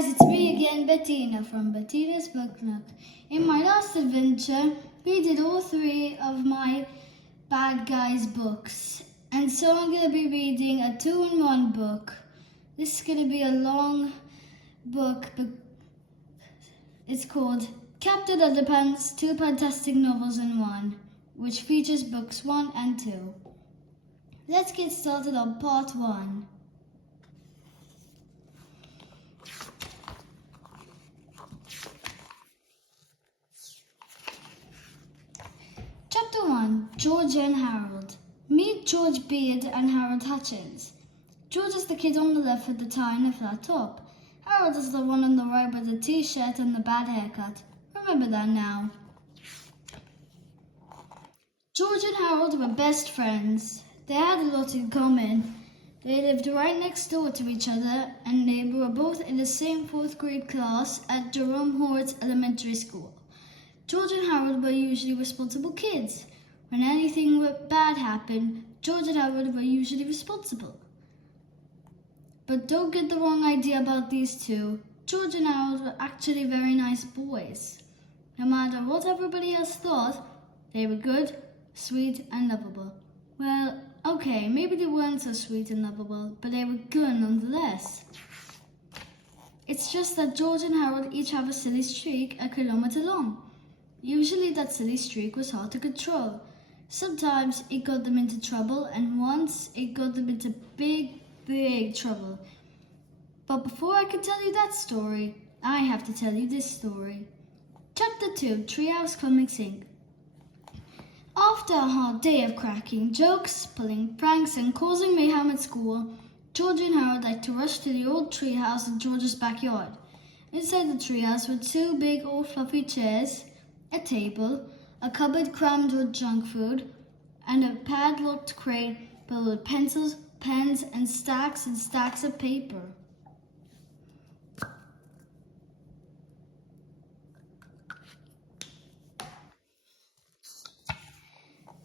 guys, it's me again, Bettina from Bettina's Book Nook. In my last adventure, we did all 3 of my bad guys books. And so I'm going to be reading a 2-in-1 book. This is going to be a long book, but it's called Captain Underpants, 2 Pant-Tastic Novels in 1, which features books 1 and 2. Let's get started on part 1. Chapter 1, George and Harold. Meet George Beard and Harold Hutchins. George is the kid on the left with the tie and a flat top. Harold is the one on the right with the t-shirt and the bad haircut. Remember that now. George and Harold were best friends. They had a lot in common. They lived right next door to each other, and they were both in the same 4th grade class at Jerome Hort's elementary school. George and Harold were usually responsible kids. When anything bad happened, George and Harold were usually responsible. But don't get the wrong idea about these two. George and Harold were actually very nice boys. No matter what everybody else thought, they were good, sweet, and lovable. Well, okay, maybe they weren't so sweet and lovable, but they were good nonetheless. It's just that George and Harold each have a silly streak a kilometer long. Usually that silly streak was hard to control. Sometimes it got them into trouble, and once it got them into big trouble. But before I can tell you that story, I have to tell you this story. Chapter 2, Treehouse Comics Inc. After a hard day of cracking jokes, pulling pranks, and causing mayhem at school, George and Harold liked to rush to the old treehouse in George's backyard. Inside the treehouse were 2 big old fluffy chairs, a table, a cupboard crammed with junk food, and a padlocked crate filled with pencils, pens, and stacks of paper.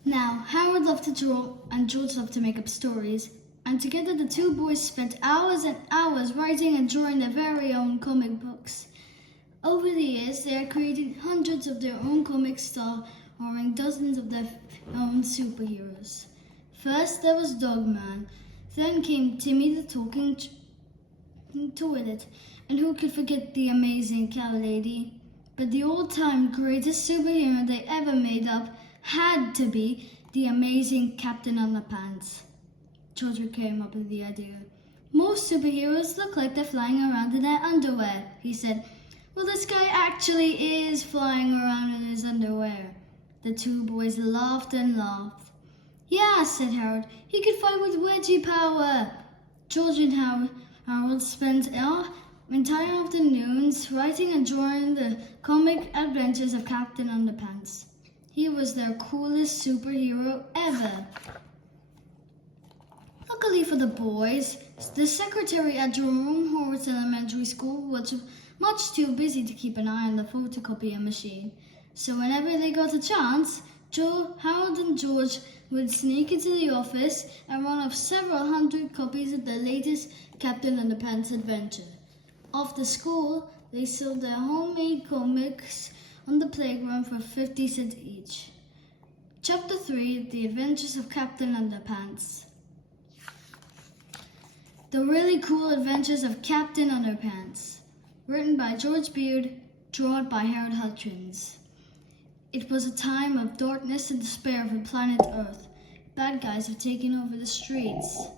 Now, Harold loved to draw and George loved to make up stories, and together the 2 boys spent hours and hours writing and drawing their very own comic books. Over the years, they had created hundreds of their own comics starring dozens of their own superheroes. First, there was Dogman. Then came Timmy the Talking Toilet. And who could forget the amazing Cow Lady? But the all-time greatest superhero they ever made up had to be the amazing Captain Underpants. George came up with the idea. Most superheroes look like they're flying around in their underwear, he said. Well, this guy actually is flying around in his underwear. The 2 boys laughed and laughed. Yeah, said Harold, he could fight with wedgie power. George and Harold spent entire afternoons writing and drawing the comic adventures of Captain Underpants. He was their coolest superhero ever. Luckily for the boys, the secretary at Jerome Hort's elementary school was much too busy to keep an eye on the photocopier machine. So whenever they got a chance, Harold and George would sneak into the office and run off several hundred copies of the latest Captain Underpants adventure. After school, they sold their homemade comics on the playground for 50 cents each. Chapter 3, The Adventures of Captain Underpants. The Really Cool Adventures of Captain Underpants. Written by George Beard, drawn by Harold Hutchins. It was a time of darkness and despair for planet Earth. Bad guys had taken over the streets.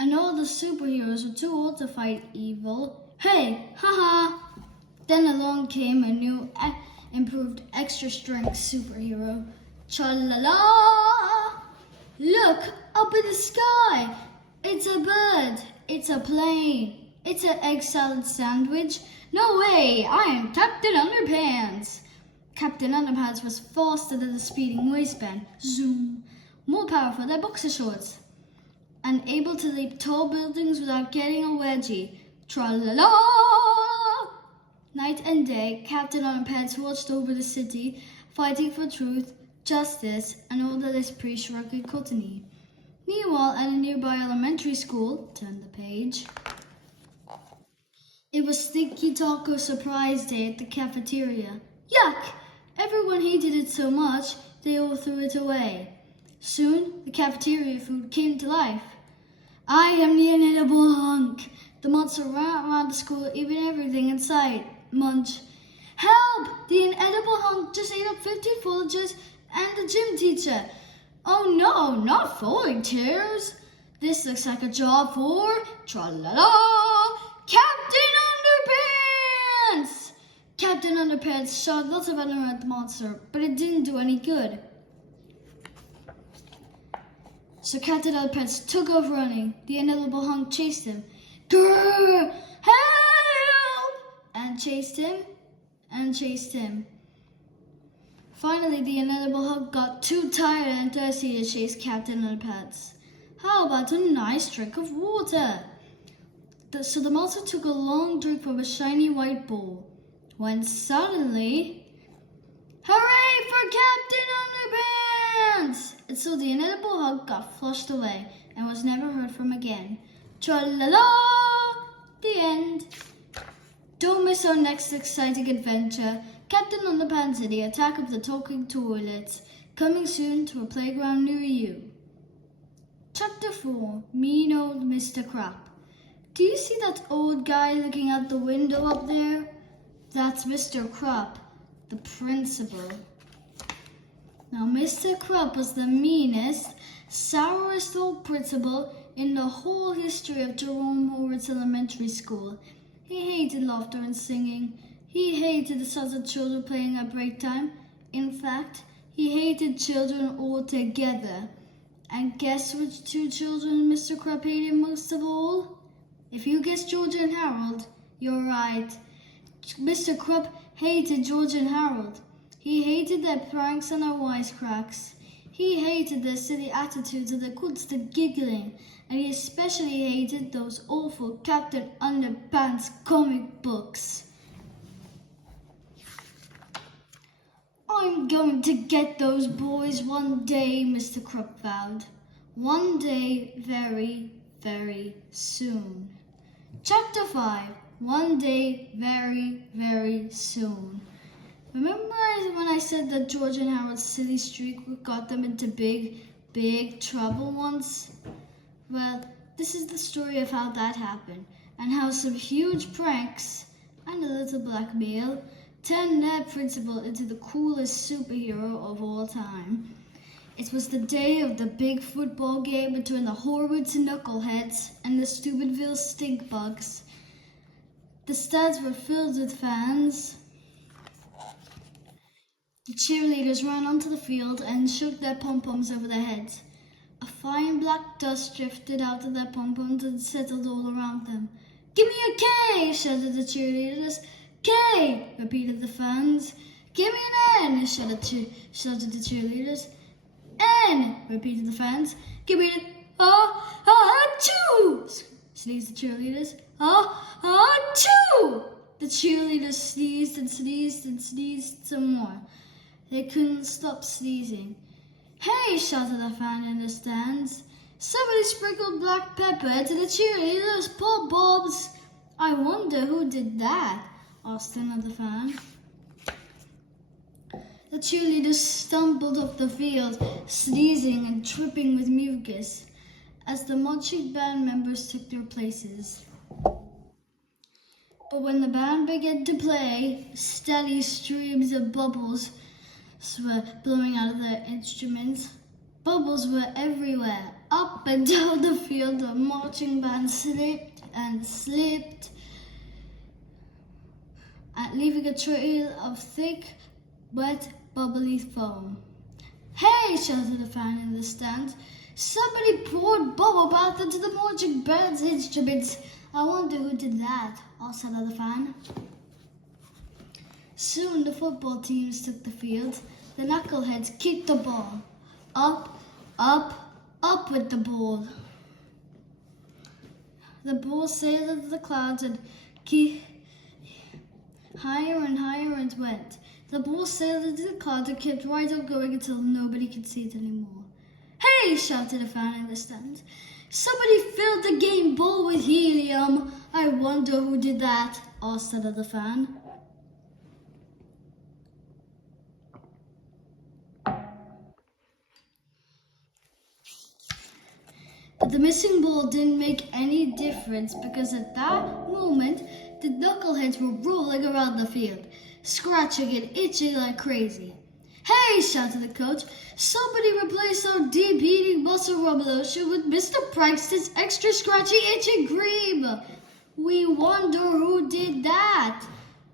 And all the superheroes were too old to fight evil. Hey, haha! Then along came a new, improved extra-strength superhero. Cha-la-la! Look, up in the sky! It's a bird! It's a plane! It's an egg salad sandwich. No way! I am Captain Underpants! Captain Underpants was faster than a speeding waistband. Zoom! More powerful than boxer shorts. And able to leap tall buildings without getting a wedgie. Tra-la-la! Night and day, Captain Underpants watched over the city, fighting for truth, justice, and all that is pre-shrug and cottony. Meanwhile, at a nearby elementary school, turn the page, It was Stinky Taco Surprise Day at the cafeteria. Yuck! Everyone hated it so much, they all threw it away. Soon, the cafeteria food came to life. I am the inedible hunk. The monster ran around the school, eating everything in sight. Munch. Help! The inedible hunk just ate up 50 villagers and the gym teacher. Oh no, not folding chairs. This looks like a job for tra-la-la, Captain Underpants! Captain Underpants shot lots of venom at the monster, but it didn't do any good. So Captain Underpants took off running. The inedible hunk chased him. Grrr! Help! And chased him, and chased him. Finally, the inedible hunk got too tired and thirsty to chase Captain Underpants. How about a nice drink of water? So the monster took a long drink from a shiny white bowl. When suddenly, hooray for Captain Underpants! And so the inedible hunk got flushed away and was never heard from again. Tra-la-la! The end. Don't miss our next exciting adventure, Captain Underpants and the Attack of the Talking Toilets, coming soon to a playground near you. Chapter 4, Mean Old Mr. Krupp. Do you see that old guy looking out the window up there? That's Mr. Krupp, the principal. Now, Mr. Krupp was the meanest, sourest old principal in the whole history of Jerome Horwitz Elementary School. He hated laughter and singing. He hated the sounds of children playing at break time. In fact, he hated children altogether. And guess which two children Mr. Krupp hated most of all? If you guessed George and Harold, you're right. Mr. Krupp hated George and Harold. He hated their pranks and their wisecracks. He hated their silly attitudes and their constant giggling. And he especially hated those awful Captain Underpants comic books. I'm going to get those boys one day, Mr. Krupp vowed. One day, very, very soon. Chapter 5, One Day, Very, Very Soon. Remember when I said that George and Harold's silly streak got them into big trouble once? Well, this is the story of how that happened, and how some huge pranks and a little blackmail turned their principal into the coolest superhero of all time. It was the day of the big football game between the Horwitz Knuckleheads and the Stupidville Stinkbugs. The stands were filled with fans. The cheerleaders ran onto the field and shook their pom-poms over their heads. A fine black dust drifted out of their pom-poms and settled all around them. "Give me a K!" shouted the cheerleaders. "K!" repeated the fans. "Give me an N!" shouted the cheerleaders. "N!" repeated the fans. "Give me an achoo!" sneezed the cheerleaders. Achoo! The cheerleaders sneezed and sneezed and sneezed some more. They couldn't stop sneezing. "Hey!" shouted a fan in the stands. "Somebody sprinkled black pepper into the cheerleaders' pom-poms." "I wonder who did that?" asked another fan. The cheerleaders stumbled off the field, sneezing and tripping with mucus, as the marching band members took their places. But when the band began to play, steady streams of bubbles were blowing out of their instruments. Bubbles were everywhere. Up and down the field, the marching band slipped and slipped, leaving a trail of thick, wet, bubbly foam. "Hey!" shouted a fan in the stand. "Somebody poured bubble bath into the marching band's instruments. I wonder who did that," asked another fan. Soon the football teams took the field. The knuckleheads kicked the ball. Up, up, up with the ball. The ball sailed into the clouds and higher and higher it went. The ball sailed into the clouds and kept right on going until nobody could see it anymore. "Hey!" shouted a fan in the stand. "Somebody filled the game ball with helium. I wonder who did that," asked another fan. But the missing ball didn't make any difference because at that moment, the knuckleheads were rolling around the field, scratching and itching like crazy. "Hey!" shouted the coach. "Somebody replace our deep-eating muscle rub lotion with Mr. Prankston's extra scratchy itching cream!" "We wonder who did that!"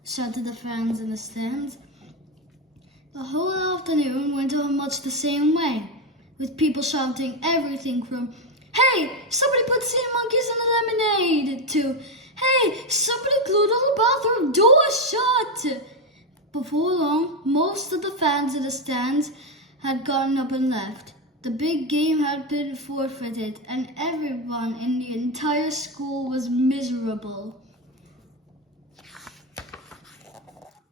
shouted the fans in the stands. The whole afternoon went on much the same way, with people shouting everything from "Hey, somebody put sea monkeys in the lemonade!" to "Hey, somebody glued all the bathroom doors shut!" Before long, most of the fans in the stands had gotten up and left. The big game had been forfeited, and everyone in the entire school was miserable.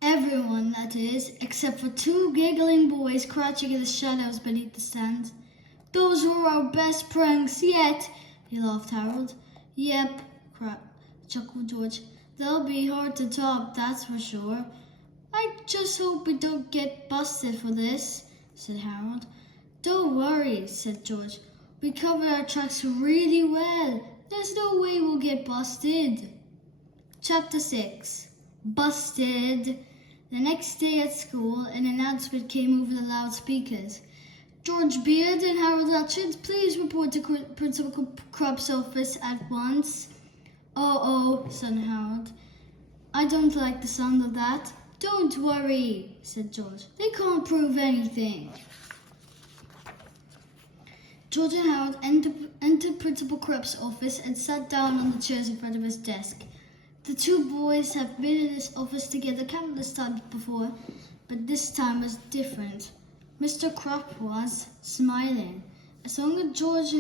Everyone, that is, except for 2 giggling boys crouching in the shadows beneath the stands. "Those were our best pranks yet," he laughed Harold. "Yep," chuckled George. "They'll be hard to top, that's for sure." "I just hope we don't get busted for this," said Harold. "Don't worry," said George. "We covered our tracks really well. There's no way we'll get busted." Chapter 6. Busted. The next day at school, an announcement came over the loudspeakers. "George Beard and Harold Hutchins, please report to Principal Krupp's office at once." "Oh," said Harold. "I don't like the sound of that." "Don't worry," said George. "They can't prove anything." George and Harold entered Principal Krupp's office and sat down on the chairs in front of his desk. The 2 boys have been in his office together countless times before, but this time was different. Mr. Krupp was smiling. As long as George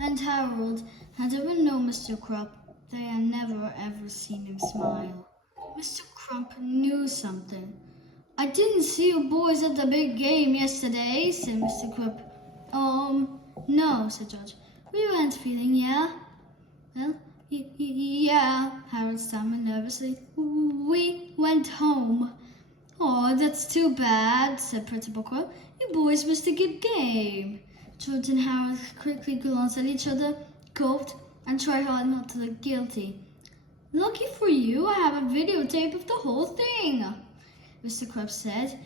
and Harold had ever known Mr. Krupp, they had never ever seen him smile. Mr. Krupp knew something. "I didn't see you boys at the big game yesterday," said Mr. Krupp. No," said George. "We weren't feeling, yeah?" "Well, yeah," Harold stammered nervously. "We went home." "Oh, that's too bad," said Principal Krupp. "You boys missed a good game." George and Harold quickly glanced at each other, gulped, and tried hard not to look guilty. "Lucky for you, I have a videotape of the whole thing," Mr. Krupp said.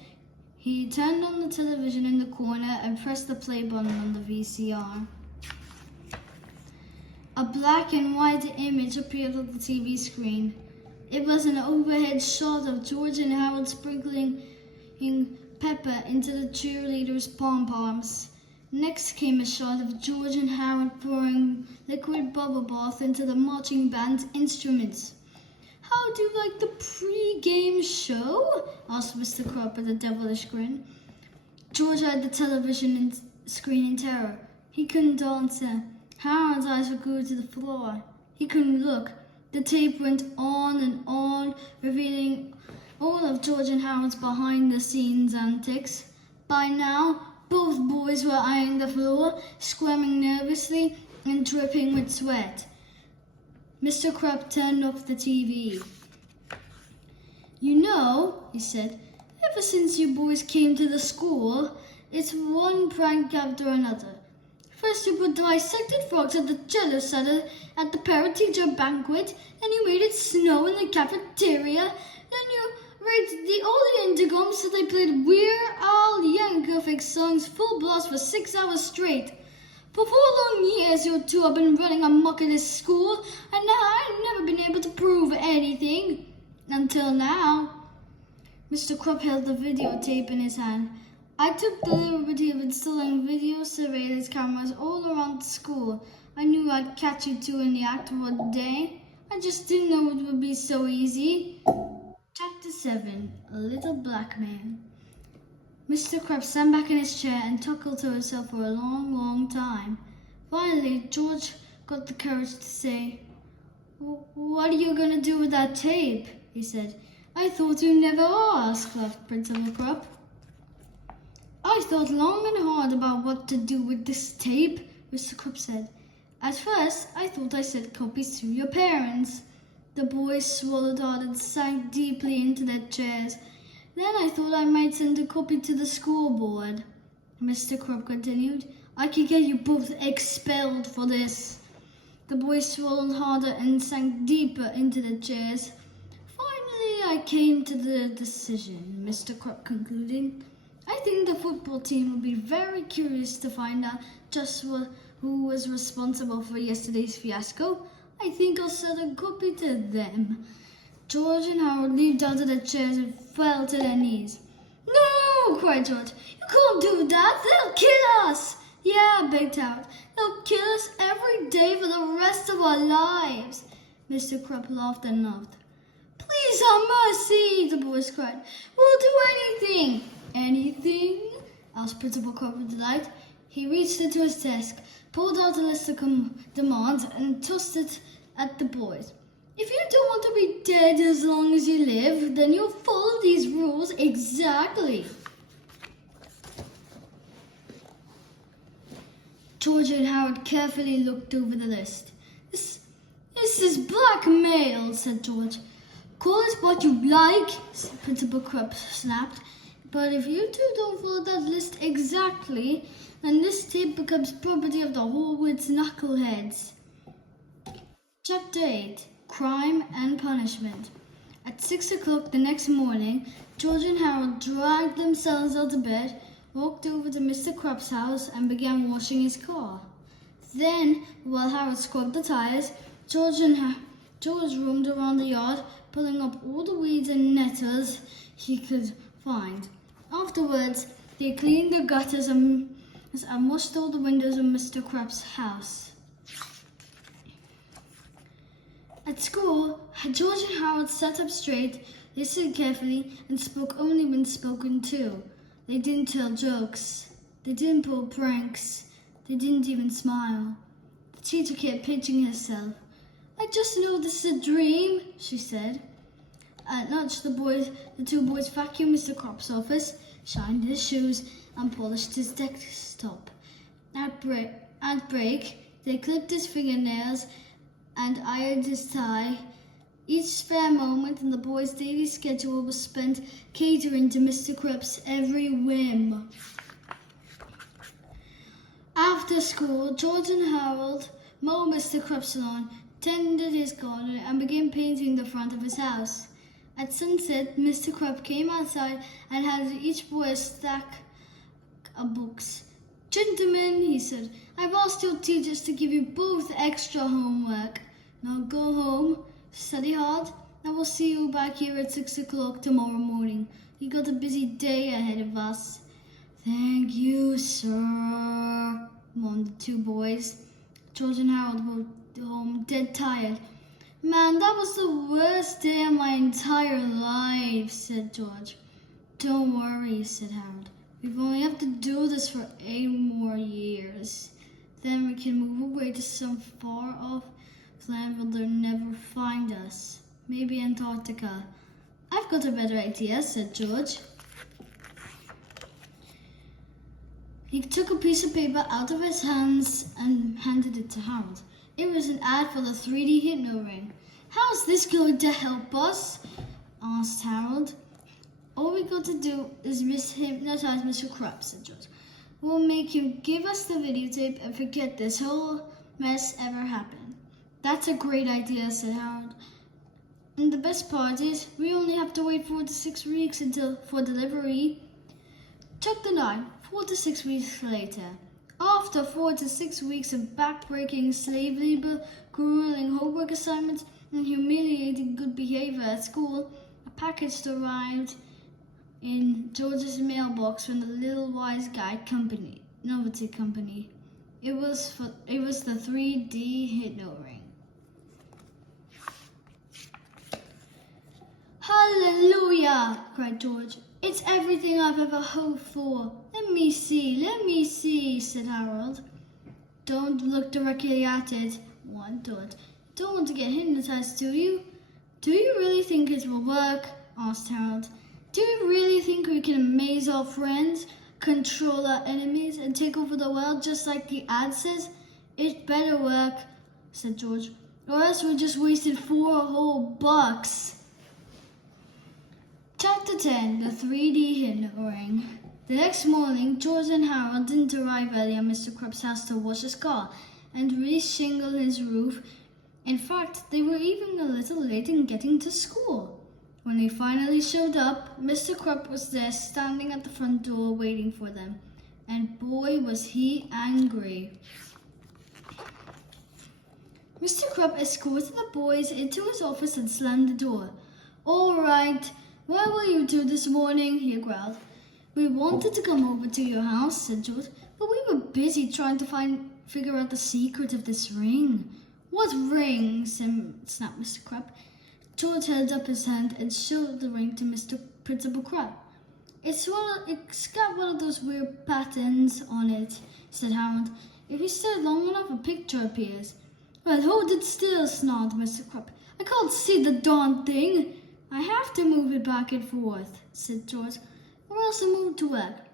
He turned on the television in the corner and pressed the play button on the VCR. A black and white image appeared on the TV screen. It was an overhead shot of George and Harold sprinkling pepper into the cheerleaders' pom-poms. Next came a shot of George and Harold pouring liquid bubble bath into the marching band's instruments. "How do you like the pre-game show?" asked Mr. Krupp with a devilish grin. George eyed the television screen in terror. He couldn't answer. Harold's eyes were glued to the floor. He couldn't look. The tape went on, revealing all of George and Harold's behind-the-scenes antics. By now, both boys were eyeing the floor, squirming nervously and dripping with sweat. Mr. Krupp turned off the TV. "You know," he said, "ever since you boys came to the school, it's one prank after another. First you put dissected frogs at the jello center at the parent-teacher banquet, and you made it snow in the cafeteria. Then you rigged the old intercom so they played We're Al Yankovic songs full blast for 6 hours straight. For 4 long years you 2 have been running amok in this school, and now I've never been able to prove anything. Until now." Mr. Krupp held the videotape in his hand. "I took the liberty of installing video surveillance cameras all around the school. I knew I'd catch you 2 in the act one day. I just didn't know it would be so easy." Chapter 7. A Little Blackmail. Mr. Krupp sat back in his chair and chuckled to himself for a long, long time. Finally, George got the courage to say, "What are you going to do with that tape?" he said. "I thought you never asked," laughed Principal Krupp. "I thought long and hard about what to do with this tape," Mr. Krupp said. "At first, I thought I sent copies to your parents. The boys swallowed hard and sank deeply into their chairs. Then I thought I might send a copy to the school board, Mr. Krupp continued. I could get you both expelled for this. The boys swallowed harder and sank deeper into their chairs. Finally, I came to the decision, Mr. Krupp concluded. I think the football team will be very curious to find out just who was responsible for yesterday's fiasco. I think I'll send a copy to them. George and Harold leaped out of their chairs and fell to their knees. No, cried George. You can't do that. They'll kill us. Yeah, begged Harold. They'll kill us every day for the rest of our lives. Mr. Krupp laughed and laughed. Please have mercy, the boys cried. We'll do anything. Anything? Asked Principal Krupp with delight. He reached into his desk, pulled out a list of demands, and tossed it at the boys. If you don't want to be dead as long as you live, then you'll follow these rules exactly. George and Harold carefully looked over the list. This is blackmail, said George. Call it what you like, Principal Krupp snapped. But if you two don't follow that list exactly, then this tape becomes property of the Horwoods knuckleheads. Chapter 8. Crime and Punishment. At 6 o'clock the next morning, George and Harold dragged themselves out of bed, walked over to Mr. Krupp's house, and began washing his car. Then, while Harold scrubbed the tires, George roamed around the yard, pulling up all the weeds and nettles he could find. Afterwards, they cleaned the gutters and washed all the windows of Mr. Krupp's house. At school, George and Harold sat up straight, listened carefully, and spoke only when spoken to. They didn't tell jokes. They didn't pull pranks. They didn't even smile. The teacher kept pinching herself. I just know this is a dream, she said. At lunch, the two boys vacuumed Mr. Krupp's office, shined his shoes, and polished his desktop. At break, they clipped his fingernails and ironed his tie. Each spare moment in the boys' daily schedule was spent catering to Mr. Krupp's every whim. After school, George and Harold mowed Mr. Krupp's lawn, tended his garden, and began painting the front of his house. At sunset, Mr. Krupp came outside and handed each boy a stack of books. Gentlemen, he said, I've asked your teachers to give you both extra homework. Now go home, study hard, and we'll see you back here at 6 o'clock tomorrow morning. You got a busy day ahead of us. Thank you, sir, moaned the two boys. George and Harold were home dead tired. Man, that was the worst day of my entire life, said George. Don't worry, said Harold. We've only have to do this for 8 more years. Then we can move away to some far-off land where they'll never find us. Maybe Antarctica. I've got a better idea, said George. He took a piece of paper out of his hands and handed it to Harold. It was an ad for the 3D hypno ring. How's this going to help us? Asked Harold. All we got to do is hypnotize Mr. Krupp, said George. We'll make him give us the videotape and forget this whole mess ever happened. That's a great idea, said Harold. And the best part is, we only have to wait 4 to 6 weeks for delivery. Check the line, 4 to 6 weeks later. After 4 to 6 weeks of backbreaking slave labor, grueling homework assignments, and humiliating good behavior at school, a package arrived in George's mailbox from the Little Wise Guy novelty company. It was the 3D hypno ring. Hallelujah! Cried George. It's everything I've ever hoped for. Let me see, said Harold. Don't look directly at it, warned George. Don't want to get hypnotized, do you? Do you really think it will work? Asked Harold. Do you really think we can amaze our friends, control our enemies, and take over the world just like the ad says? It better work, said George. or else we just wasted $4 whole. Chapter 10, the 3D hidden ring. The next morning, George and Harold didn't arrive early at Mr. Krupp's house to wash his car and re-shingle his roof. In fact, they were even a little late in getting to school. When they finally showed up, Mr. Krupp was there standing at the front door waiting for them. And boy, was he angry. Mr. Krupp escorted the boys into his office and slammed the door. "All right, where were you two this morning?" he growled. "We wanted to come over to your house," said George, "but we were busy trying to figure out the secret of this ring." "What ring?" snapped Mr. Krupp. George held up his hand and showed the ring to Mr. Principal Krupp. It's got one of those weird patterns on it," said Harold. "If you stare long enough, a picture appears." "Well, hold it still," snarled Mr. Krupp. "I can't see the darn thing." "I have to move it back and forth," said George, "or else it moved to where?"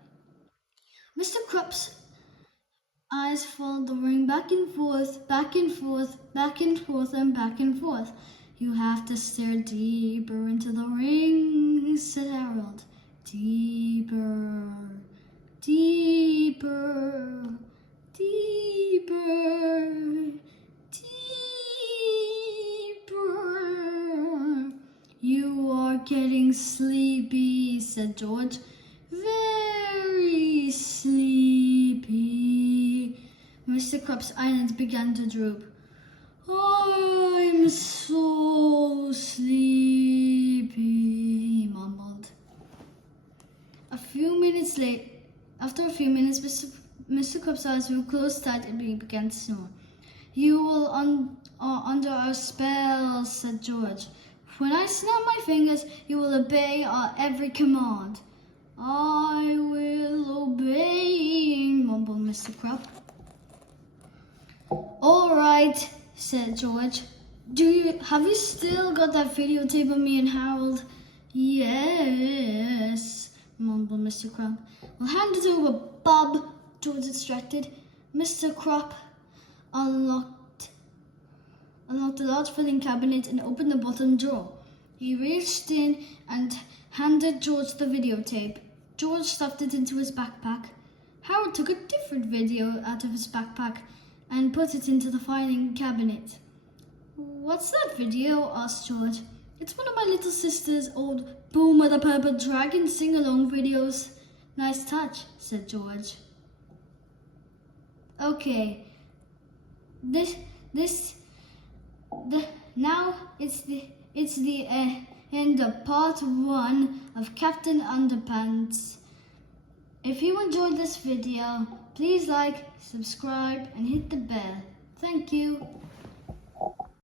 Mr. Krupp's eyes followed the ring back and forth, back and forth, back and forth, and back and forth. "You have to stare deeper into the ring," said Harold. "Deeper, deeper, deeper, deeper." "You are getting sleepy," said George. "Very sleepy." Mr. Krupp's eyelids began to droop. "I'm so sleepy," he mumbled. After a few minutes, Mr. Krupp's eyes were closed tight and he began to snore. "You are under our spell," said George. "When I snap my fingers, you will obey our every command." "I will obey," mumbled Mr. Krupp. "All right," said George. Have you still got that videotape of me and Harold?" "Yes," mumbled Mr. Krupp. "Well, hand it over, Bob," George instructed. Mr. Krupp unlocked a large filing cabinet and opened the bottom drawer. He reached in and handed George the videotape. George stuffed it into his backpack. Harold took a different video out of his backpack and put it into the filing cabinet. "What's that video?" asked George. "It's one of my little sister's old Boomer the Purple Dragon sing-along videos." "Nice touch," said George. "Okay, now it's the end of part 1 of Captain Underpants. If you enjoyed this video, please like, subscribe, and hit the bell. Thank you.